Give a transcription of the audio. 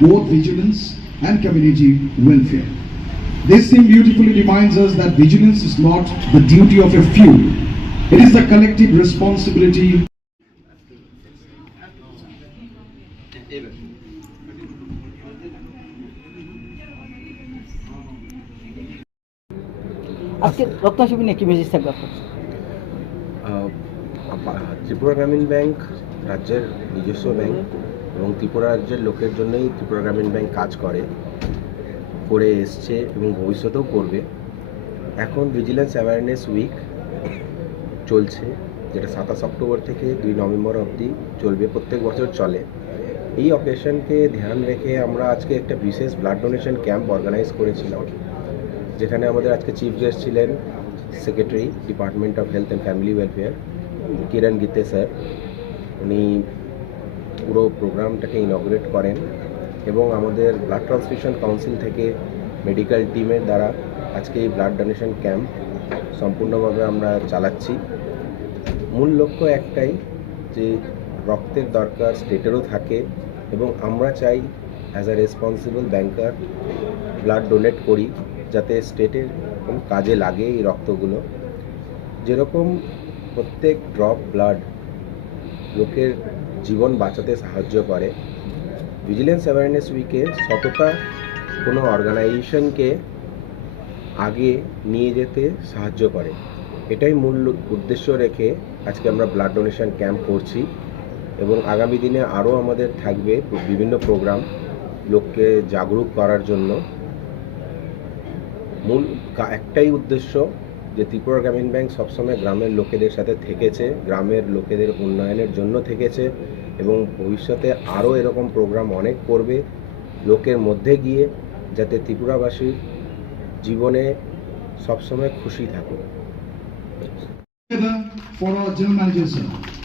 both vigilance and community welfare. This theme beautifully reminds us that vigilance is not the duty of a few, it is the collective responsibility আজকে রক্ত শিবির নিয়ে কি message থাকবে ত্রিপুরা গ্রামীণ bank রাজ্যের নিজস্ব bank এবং ত্রিপুরা রাজ্যের লোকের জন্যই ত্রিপুরা গ্রামীণ ব্যাংক কাজ করে করে এসছে এবং ভবিষ্যতেও করবে। এখন ভিজিলেন্স অ্যাওয়ারনেস উইক চলছে, যেটা সাতাশ অক্টোবর থেকে দুই নভেম্বর অবধি চলবে, প্রত্যেক বছর চলে। এই অকেশনকে ধ্যান রেখে আমরা আজকে একটা বিশেষ ব্লাড ডোনেশন ক্যাম্প অর্গানাইজ করেছিলাম, যেখানে আমাদের আজকে চিফ গেস্ট ছিলেন secretary department of health and family welfare Kiran Gite sir উনি পুরো প্রোগ্রামটাকে ইনগ্রেট করেন এবং আমাদের ব্লাড ট্রান্সফিউশন কাউন্সিল থেকে মেডিকেল টিমের দ্বারা আজকে এই ব্লাড ডোনেশন ক্যাম্প সম্পূর্ণভাবে আমরা চালাচ্ছি। মূল লক্ষ্য একটাই যে রক্তের দরকার স্টেটেরও থাকে এবং আমরা চাই as a responsible banker blood donate করি যাতে স্টেটের কাজে লাগে এই রক্তগুলো। যেরকম প্রত্যেক ড্রপ ব্লাড লোকের জীবন বাঁচাতে সাহায্য করে। ভিজিলেন্স অ্যাওয়ারনেস উইকে সততা কোনো অর্গানাইজেশনকে আগে নিয়ে যেতে সাহায্য করে। এটাই মূল উদ্দেশ্য রেখে আজকে আমরা ব্লাড ডোনেশন ক্যাম্প করছি এবং আগামী দিনে আরও আমাদের থাকবে বিভিন্ন প্রোগ্রাম লোককে জাগরুক করার জন্য। মূল একটাই উদ্দেশ্য যে ত্রিপুরা গ্রামীণ ব্যাংক সবসময় গ্রামের লোকেদের সাথে থেকেছে, গ্রামের লোকেদের উন্নয়নের জন্য থেকেছে এবং ভবিষ্যতে আরও এরকম প্রোগ্রাম অনেক করবে লোকের মধ্যে গিয়ে যাতে ত্রিপুরাবাসীর জীবনে সবসময় খুশি sir.